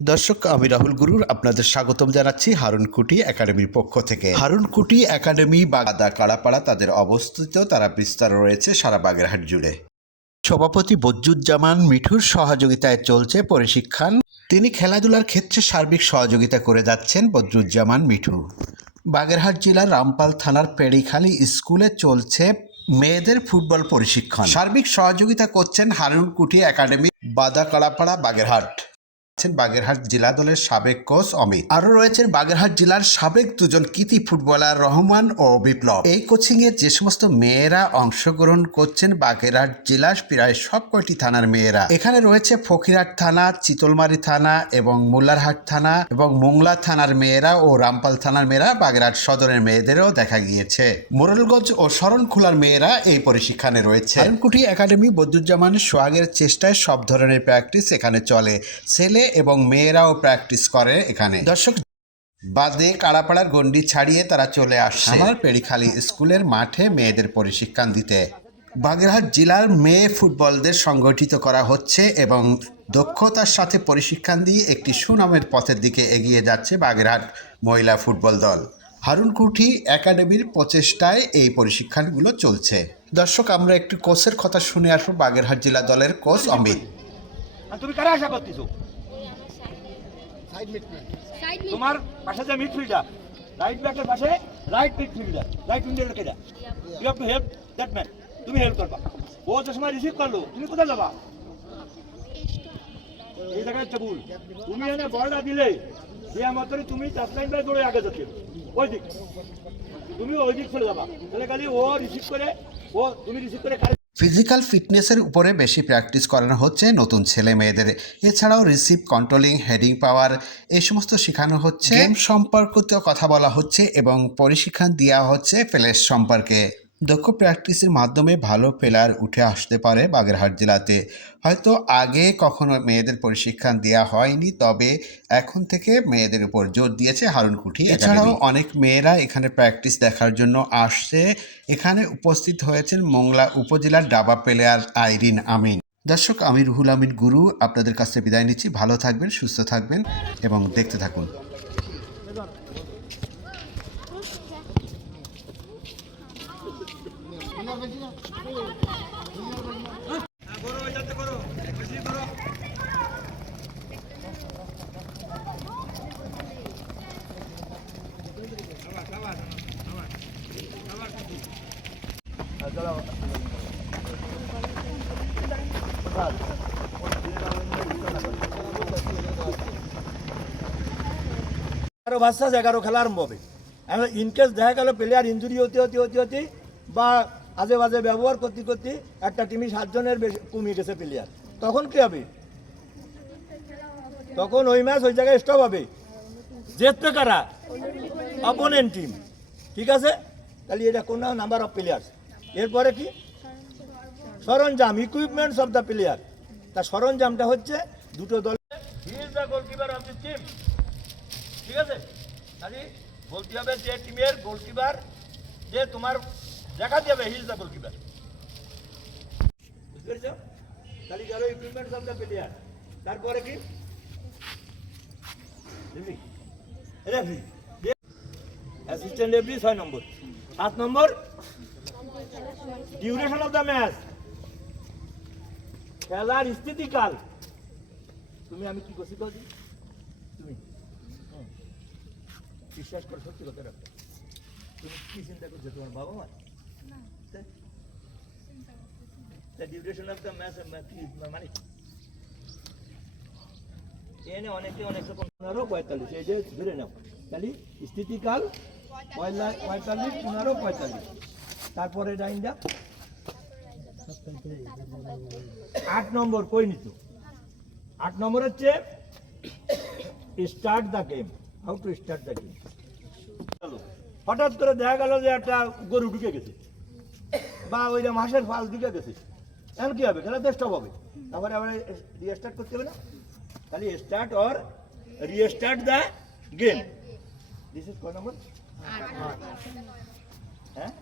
দর্শক, আমি রাহুল গুরুর আপনাদের স্বাগতম জানাচ্ছি হারুন কুটি একাডেমির পক্ষ থেকে। হারুন কুটি একাডেমি বাগদা কাড়াপাড়া তাদের অবস্থিত, তারা বিস্তার রয়েছে সারা বাগেরহাট জুড়ে। সভাপতি বদরুজ্জামান মিঠুর সহযোগিতায় চলছে পরিশিক্ষণ। তিনি খেলাধুলার ক্ষেত্রে সার্বিক সহযোগিতা করে যাচ্ছেন বদরুজ্জামান মিঠু। বাগেরহাট জেলার রামপাল থানার পেড়িখালী স্কুলে চলছে মেয়েদের ফুটবল প্রশিক্ষণ। সার্বিক সহযোগিতা করছেন হারুন কুটি একাডেমি বাগদা কাড়াপাড়া বাগেরহাট। বাগেরহাট জেলা দলের সাবেক কোচ অমিত, আরও রয়েছেন বাগেরহাট জেলার সাবেক দুজন কৃতি ফুটবলার রহমান ও বিপ্লব। এই কোচিংয়ে যে সমস্ত মেয়েরা অংশগ্রহণ করছেন বাগেরহাট জেলার প্রায় সব কয়টি থানার মেয়েরা। এখানে রয়েছে ফকিরহাট থানা, চিতলমারি থানা এবং মোল্লারহাট থানা এবং মোংলা থানার মেয়েরা ও রামপাল থানার মেয়েরা। বাগেরহাট সদরের মেয়েদেরও দেখা গিয়েছে। মোরেলগঞ্জ ও শরণখোলার মেয়েরা এই প্রশিক্ষণে রয়েছে। হারুনকুটি একাডেমি বদরুজ্জামানের সোহাগের চেষ্টায় সব ধরনের প্র্যাকটিস এখানে চলে। ছেলে এবং মেয়েরাও প্র্যাকটিস করে এখানে। দর্শক, বাদে কাড়াপাড়ার গণ্ডি ছাড়িয়ে তারা চলে আসে আমার পেড়িখালী স্কুলের মাঠে মেয়েদের প্রশিক্ষণ দিতে। বাগেরহাট জেলার মেয়ে ফুটবলদের সংগঠিত করা হচ্ছে এবং দক্ষতার সাথে প্রশিক্ষণ দিয়ে একটি সুনামের পথের দিকে এগিয়ে যাচ্ছে বাগেরহাট মহিলা ফুটবল দল। হারুনকুটি একাডেমির প্রচেষ্টায় এই প্রশিক্ষণগুলো চলছে। দর্শক, আমরা একটু কোচের কথা শুনে আসবো। বাগেরহাট জেলা দলের কোচ অমিত। তুমি কারা আশা করতেছো? তোমার পাশে যে মিডফিল্ডার, রাইট ব্যাকের পাশে রাইট মিডফিল্ডার, রাইট উইঙ্গের রেখে যা। You have to help that man. তুমি হেল্প করবা। ও যে সময় রিসিভ করলো, তুমি কোথায় যাবা? এই জায়গায় হচ্ছে ভুল। তুমি এনে বলটা দিলে যে মাত্রই তুমি চারটাইন বাই দৌড়ে আগে যাচ্ছে ওই দিক, তুমি ওই দিক চলে যাবা। তাহলে খালি ও রিসিভ করে, ও তুমি রিসিভ করে ফিজিক্যাল ফিটনেসের উপরে বেশি প্র্যাকটিস করানো হচ্ছে নতুন ছেলে মেয়েদের। এছাড়াও রিসিভ, কন্ট্রোলিং, হেডিং পাওয়ার এই সমস্ত শেখানো হচ্ছে। গেম সম্পর্কিত কথা বলা হচ্ছে এবং প্রশিক্ষণ দেওয়া হচ্ছে প্লেস সম্পর্কে। দক্ষ প্র্যাকটিসের মাধ্যমে ভালো প্লেয়ার উঠে আসতে পারে বাগেরহাট জেলাতে। হয়তো আগে কখনো মেয়েদের প্রশিক্ষণ দেওয়া হয়নি, তবে এখন থেকে মেয়েদের উপর জোর দিয়েছে হারুনকুটি। এছাড়াও অনেক মেয়েরা এখানে প্র্যাকটিস দেখার জন্য আসছে। এখানে উপস্থিত হয়েছেন মোংলা উপজেলার ডাবা প্লেয়ার আইরিন আমিন। দর্শক, আমি রুহুল আমিন গুরু আপনাদের কাছে বিদায় নিচ্ছি। ভালো থাকবেন, সুস্থ থাকবেন এবং দেখতে থাকুন। ভাষা 11 খেলা আরম্ভ হবে। ইনকেস দেখা গেল প্লেয়ার ইঞ্জুরি হতে বা আজে বাজে ব্যবহার করতে করতে একটা টিমে 7 জনের বেশি কমে গেছে প্লেয়ার, তখন কি হবে? তখন ওই ম্যাচ ওই জায়গায় স্টপ হবে। জিতবে কারা? Opponent team. ঠিক আছে? তাহলে এটা কোন নাম্বার অফ প্লেয়ার্স। এরপরে কি? সরঞ্জাম, ইকুইপমেন্টস অফ দ্য প্লেয়ার। তার সরঞ্জামটা হচ্ছে দুটো দল। He is the goalkeeper of the team. ঠিক আছে? তাহলে বলতে হবে যে টিমের গোলকিপার, যে তোমার দেখাতে হবে হি ইজ দ্য গোলকিপার। বুঝতে পেরেছো? তাহলে গেল ইকুইপমেন্টস অফ দ্য প্লেয়ার। তারপরে কি? Referee, assistant referee 6 number. 7 number duration of the match, খেলার স্থিতিকাল। তুমি আমি কি করছি? তুমি বিশ্বাস করো, সত্যি কথা রাখো। তুমি কি চিন্তা করছো? তোমার বাবা মা ডিউরেশন অফ দ্য ম্যাচ মানে এনে অনেকে অনেক রকম। 15:45 এই যে ধরে নাও। তাহলে স্থিতিকাল 45, 15:45। তারপরে ডাইনটা 8 নম্বর কই নিত? 8 নম্বর হচ্ছে start the game. How to start the game. হঠাৎ করে দেখা গেল যে একটা গরু ঢুকে গেছে বা ওইটা মাসের ফাল ঢুকে গেছে, এখন কি হবে? খেলা স্টপ হবে। তারপরে আবার রিস্টার্ট করতে হবে না? তাহলে start or restart the game. This is কত নম্বর?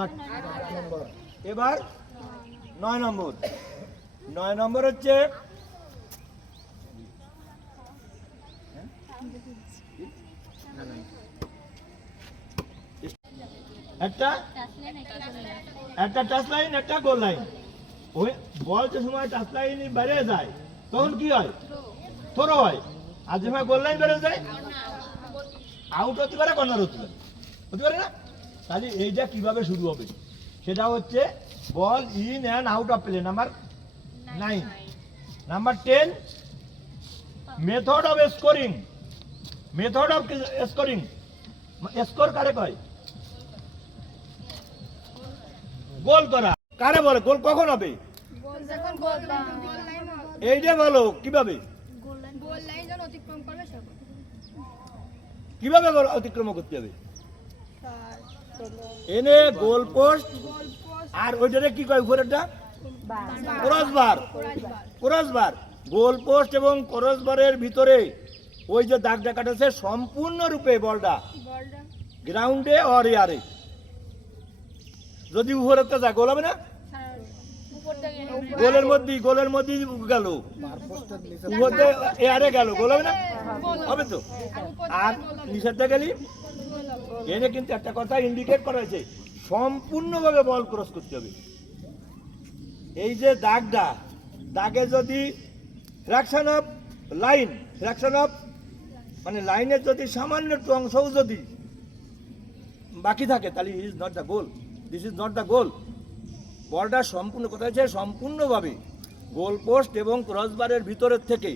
8 নম্বর। এবার 9 নম্বর। 9 নম্বর হচ্ছে একটা একটা টাচ লাইন, একটা গোল লাইন। ওই বল যে সময় টাচ লাইন বেড়ে যায় তখন কি হয়? থ্রো হয়। আর যে সময় গোল লাইন বেড়ে যায় আউট হতে পারে, কর্নার হতে পারে, হতে পারে না? তাহলে এইটা কিভাবে শুরু হবে সেটা হচ্ছে বল in and out of play number 9। Number 10 method of scoring. Method of scoring, score কারে কয়? গোল করা। কারে বলে গোল কখন হবে? এইটা বলো কিভাবে, কিভাবে গোল অতিক্রম করতে হবে? এনে গোল পোস্ট আর ওইটারে কি কয় উপরেরটা? ক্রসবার। ক্রসবার, গোল পোস্ট এবং ক্রসবারের ভিতরে ওই যে দাগটা কাটাছে সম্পূর্ণরূপে বলটা গ্রাউন্ডে অর এয়ারে। যদি উপরেতে যায় গোল হবে না? গোলের মধ্যে গেল, উপরে এয়ারে গেল, গোল হবে না? হবে তো। আর নিষেধটা গেলি এনে কিন্তু একটা কথা ইন্ডিকেট করা হয়েছে, সম্পূর্ণভাবে বল ক্রস করতে হবে। এই যে দাগটা, দাগে যদি fraction of line, fraction of মানে লাইনের যদি সামান্য একটু অংশও যদি বাকি থাকে তাহলে is not the goal, this is not the গোল। বলটা সম্পূর্ণ, কথা হচ্ছে সম্পূর্ণভাবে গোল পোস্ট এবং ক্রসবারের ভিতরের থেকে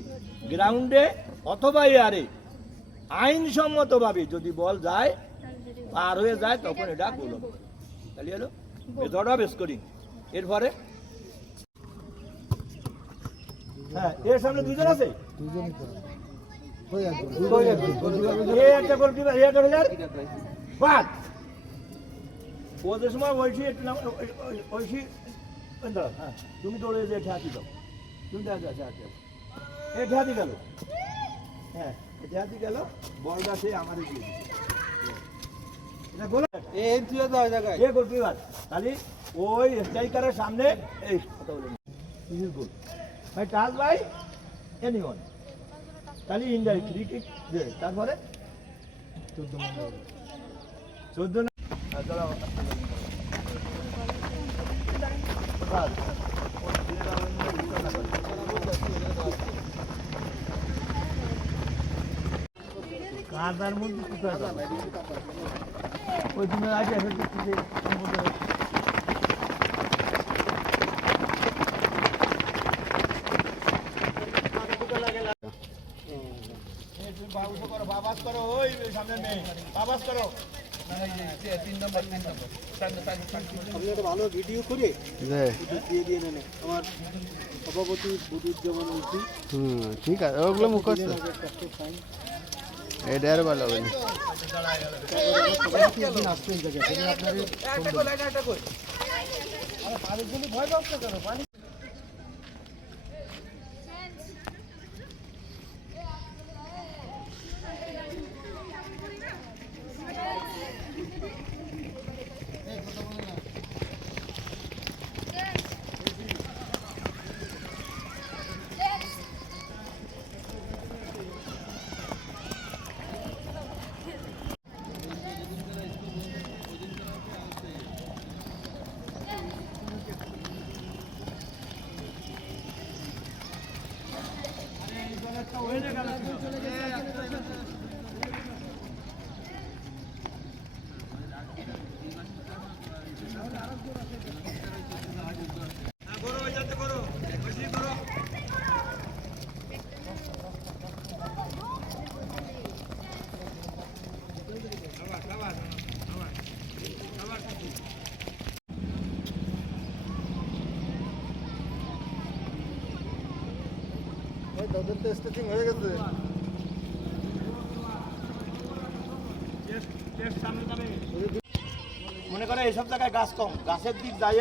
গ্রাউন্ডে অথবা এয়ারে আইনসম্মতভাবে যদি বল যায়, পার হয়ে যায়, তখন এটা গোল হবে। তাহলে হলো মেথড অফ স্কোরিং। এরপরে হ্যাঁ, এর সামনে দুজন আছে, একটা গোলকিপার, একটা প্লেয়ার বাদ। ওদের সময় ঐশী একটু নাম, ঐশী হ্যাঁ, তুমি দৌড়ে যে ঠেয়াতি দাও, তুমি এই ঠেয়াতি গেল, হ্যাঁ ঠেয়াতি গেল, বলটা সে আমাদের দিয়ে গোলকিপার। তাহলে ওই স্ট্রাইকারের সামনে এই কথা বলে গোল ভাই, টাচ বাই এনিওয়ান। তাহলে ইনডাইরেক্ট ফ্রি কিক। তারপরে 14 না, কাদার মধ্যে কোথায় যাবে? ওই দিনের আগে বাবাস করো, ওই সামনে নেই, বাবাস করো। আপনি একটা ভালো ভিডিও করে দিয়ে দিয়ে নেন আমার সভাপতি বুদুজ্জামান বলছি। ঠিক আছে, ওগুলো মুখস্থ, এটা আর ভালো হবে না। আসবেন জায়গায় আপনার তাদের তো স্টেচিং হয়ে গেছে। মনে করে এইসব জায়গায় গাছ কম, গাছের দিক যায়,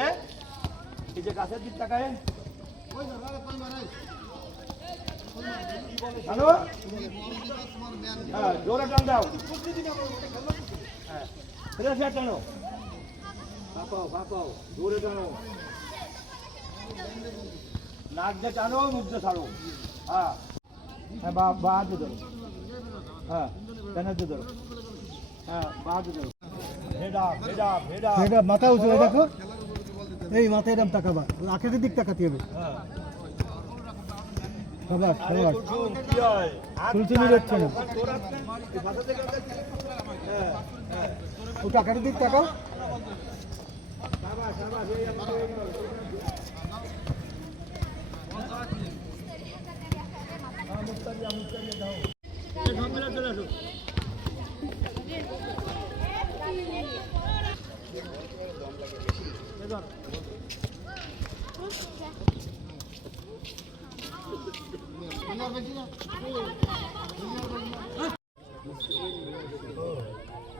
এই যে গাছের দিক তাকায়, হ্যালো হ্যাঁ, জোরে টান দাও, হ্যাঁ টানো, ভাপাও জোরে টানো, নাক দিয়ে টানো, মুখ দিয়ে ছাড়ো, হ্যাঁ হ্যাঁ, বা হাতে ধরো। হ্যাঁ ডানাতে ধরো হ্যাঁ বাঁধ ধরো ভেড়া ভেড়া ভেড়া এটা মাথা উঁচু এই দেখো এই মাথা এরকম তাকাবা আখেরের দিক তাকাতে হবে হ্যাঁ সবার আরে সবার কুসুম কি হয় চুলচুলি হচ্ছে না। তোর হাত নেই? এই ভাষা থেকে হ্যাঁ হ্যাঁ ওটা আখেরের দিক তাকাও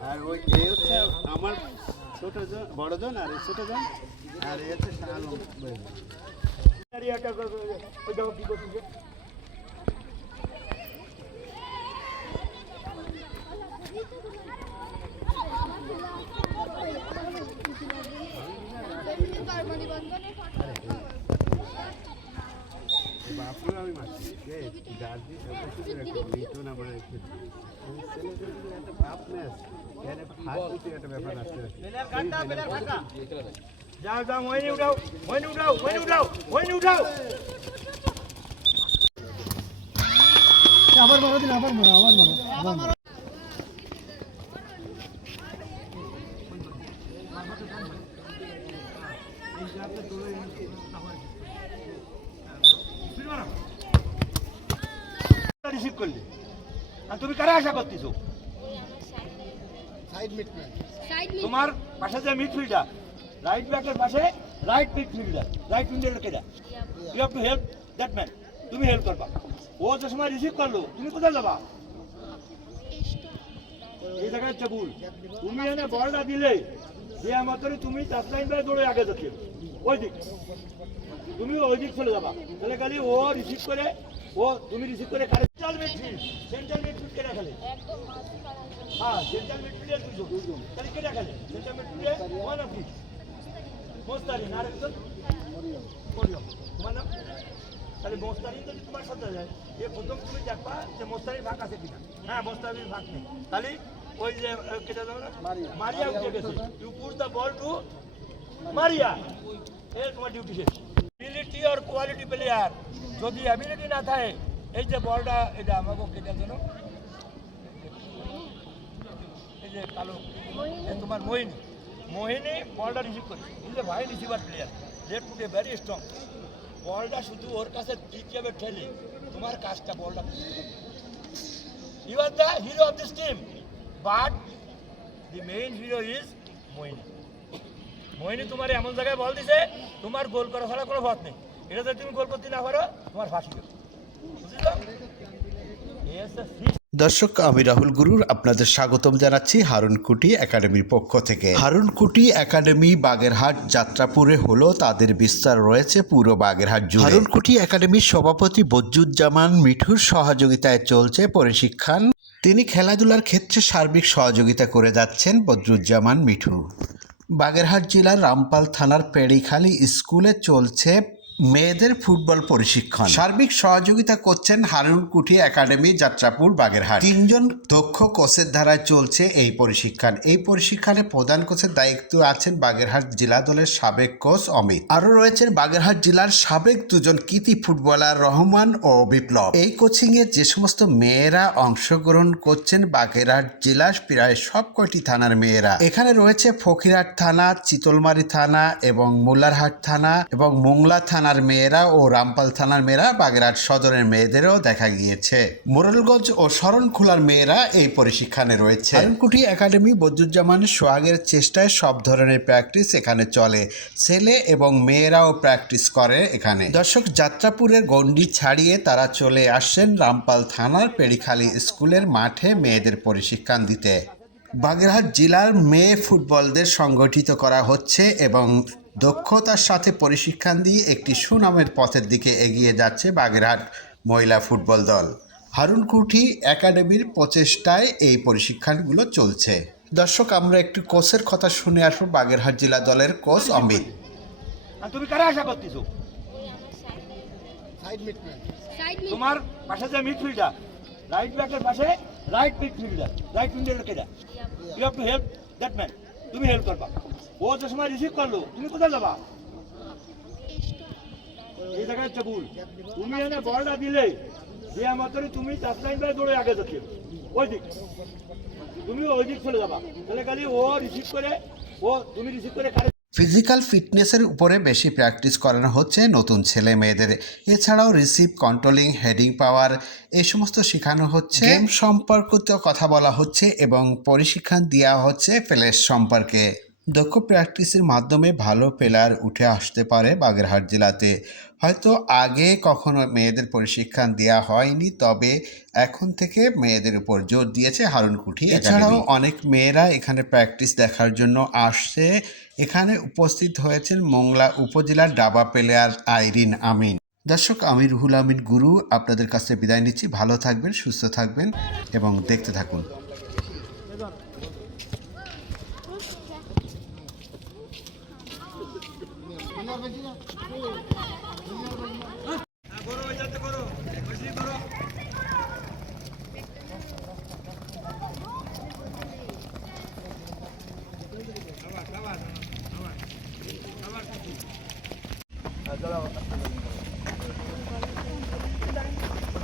আর ওই এ হচ্ছে আমার ছোট জন বড় জন আর এই ছোট জন আর এ হচ্ছে সারানো ওই দেখো কি করছিস বাপুর আমি মারছি গার্জি মিটন আবার ছেলেদের একটা পাপ নেস এখানে ফাঁকি একটা ব্যাপার আসছে যাও যাও মইনি উঠাও মইনি উঠাও মইনি উঠাও মইনি উঠাও আবার মারো দিন আবার মারো আবার মারো রিসিভ করলে আর তুমি কারা আশা করতেছো তোমার পাশে যে মিডফিল্ডার রাইট ব্যাকের পাশে রাইট মিডফিল্ডার রাইট উইঙ্গের কেডা you have to help that man তুমি হেল্প করবা ও যে সময় রিসিভ করলো তুমি কোথায় যাবা এই জায়গায় টেবুল তুমি এনে বলটা দিলে যে আমাদের তুমি চার লাইন বাই দৌড়ে আগে যাচ্ছে ওই দিক তুমি ওই দিক চলে যাবা তাহলে খালি ও রিসিভ করে ও তুমি রিসিভ করে সেন্ট্রাল মিডফিল্ড কেটে খেলে হ্যাঁ সেন্ট্রাল মিডফিল্ডে দুজন তাহলে কেটে খেলে সেন্ট্রাল মিডফিল্ডে ওয়ান অফ দিস মোস্তারিন আর একজন মরিয়ম তোমার নাম তাহলে মোস্তারিন যদি তোমার সাথে যায় এ প্রথম তুমি দেখবা যে মোস্তারিন ভাগ আছে কিনা হ্যাঁ মোস্তারিন ভাগ নেই তাহলে ওই যে কেটে যাবে না মারিয়া উঠে গেছে you put the ball to Maria এর তোমার ডিউটি শেষ এবিলিটি আর কোয়ালিটি প্লেয়ার যদি অ্যাবিলিটি না থাকে এই যে বলটা এটা আমাকে কেটে যেন এই যে কালো তোমার মোহিনী বলটা রিসিভ করি is a wide receiver player late to very strong বলটা শুধু ওর কাছে দ্বিতীয়বে ঠেলে তোমার কাজটা বলটা you are the hero of this team but the main hero is Mohini তোমার এমন জায়গায় বল দিছে তোমার গোল করা ছাড়া কোনো পথ নেই এটা যদি তুমি গোল করতে না পারো তোমার ফাঁসি দেবে বুঝলি দর্শক আমি রাহুল গুরুর আপনাদের স্বাগতম জানাচ্ছি হারুন কুটি একাডেমির পক্ষ থেকে। হারুন কুটি একাডেমি বাগেরহাট যাত্রাপুরে হলো তাদের বিস্তার রয়েছে পুরো বাগেরহাট জুড়ে। হারুন কুটি একাডেমির সভাপতি বজ্জুজ্জামান মিঠুর সহযোগিতায় চলছে পরিশিক্ষণ। তিনি খেলাধুলার ক্ষেত্রে সার্বিক সহযোগিতা করে যাচ্ছেন বজ্জুজ্জামান মিঠু। বাগেরহাট জেলার রামপাল থানার পেড়িখালী স্কুলে চলছে মেয়েদের ফুটবল প্রশিক্ষণ। সার্বিক সহযোগিতা করছেন হারুন কুটি একাডেমি যাত্রাপুর বাগেরহাট। 3 জন দক্ষ কোচের দ্বারায় চলছে এই প্রশিক্ষণ। এই প্রশিক্ষণে প্রধান কোচের দায়িত্ব আছেন বাগেরহাট জেলা দলের সাবেক কোচ অমিত। আরও রয়েছেন বাগেরহাট জেলার সাবেক 2 জন কৃতি ফুটবলার রহমান ও বিপ্লব। এই কোচিংয়ে যে সমস্ত মেয়েরা অংশগ্রহণ করছেন বাগেরহাট জেলার প্রায় সব কয়টি থানার মেয়েরা। এখানে রয়েছে ফকিরহাট থানা, চিতলমারি থানা এবং মোল্লারহাট থানা এবং মোংলা থানার মেয়েরা ও রামপাল থানার মেয়েরা। বাগেরহাট সদরের মেয়েদেরও দেখা গিয়েছে। মোরেলগঞ্জ ও শরণখোলার মেয়েরা এই প্রশিক্ষণে রয়েছে। হারুন কুটি একাডেমি বজ্জুজ্জামানের সোহাগের চেষ্টায় সব ধরনের প্র্যাকটিস এখানে চলে। ছেলে এবং মেয়েরাও প্র্যাকটিস করে এখানে। দর্শক, যাত্রাপুরের গণ্ডি ছাড়িয়ে তারা চলে আসছেন রামপাল থানার পেড়িখালী স্কুলের মাঠে মেয়েদের প্রশিক্ষণ দিতে। বাগেরহাট জেলার মেয়ে ফুটবলদের সংগঠিত করা হচ্ছে এবং দক্ষতার সাথে প্রশিক্ষণ দিয়ে একটি সুনামের পথের দিকে এগিয়ে যাচ্ছে বাগেরহাট মহিলা ফুটবল দল। হারুন কুটি একাডেমির প্রচেষ্টায় এই প্রশিক্ষণগুলো চলছে। দর্শক, আমরা একটু কোচের কথা শুনে আসবো। বাগেরহাট জেলা দলের কোচ অমিত। আর তুমি কারা আশা করতেছো তোমার পাশে যে মিডফিল্ডার রাইট ব্যাকের পাশে রাইট মিডফিল্ডার কেডা you have to help that man, তুমি হেল্প করবা। ও যে সময় রিসিভ করলো তুমি কোথায় যাবা? এই জায়গায় হচ্ছে ভুল। তুমি এনে বলটা দিলে যে মাত্রই তুমি চার লাইন বাই দৌড়ে আগে যাচ্ছে ওই দিক, তুমি ওই দিক চলে যাবা। তাহলে খালি ও রিসিভ করে, ও তুমি রিসিভ করে ফিজিক্যাল ফিটনেসের উপরে বেশি প্র্যাকটিস করানো হচ্ছে নতুন ছেলে মেয়েদের। এছাড়াও রিসিভ, কন্ট্রোলিং, হেডিং পাওয়ার এই সমস্ত শেখানো হচ্ছে। গেম সম্পর্কিত কথা বলা হচ্ছে এবং পরিশিক্ষণ দেওয়া হচ্ছে প্লেস সম্পর্কে। দক্ষ প্র্যাকটিসের মাধ্যমে ভালো প্লেয়ার উঠে আসতে পারে বাগেরহাট জেলাতে। হয়তো আগে কখনো মেয়েদের প্রশিক্ষণ দেওয়া হয়নি, তবে এখন থেকে মেয়েদের উপর জোর দিয়েছে হারুন কুঠি। এছাড়াও অনেক মেয়েরা এখানে প্র্যাকটিস দেখার জন্য আসছে। এখানে উপস্থিত হয়েছেন মোংলা উপজেলার ডাবা প্লেয়ার আইরিন আমিন। দর্শক, আমি রুহুল আমিন গুরু আপনাদের কাছে বিদায় নিচ্ছি। ভালো থাকবেন, সুস্থ থাকবেন এবং দেখতে থাকুন।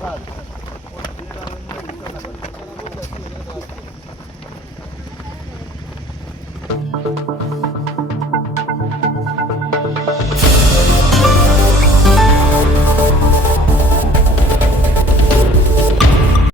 কাজ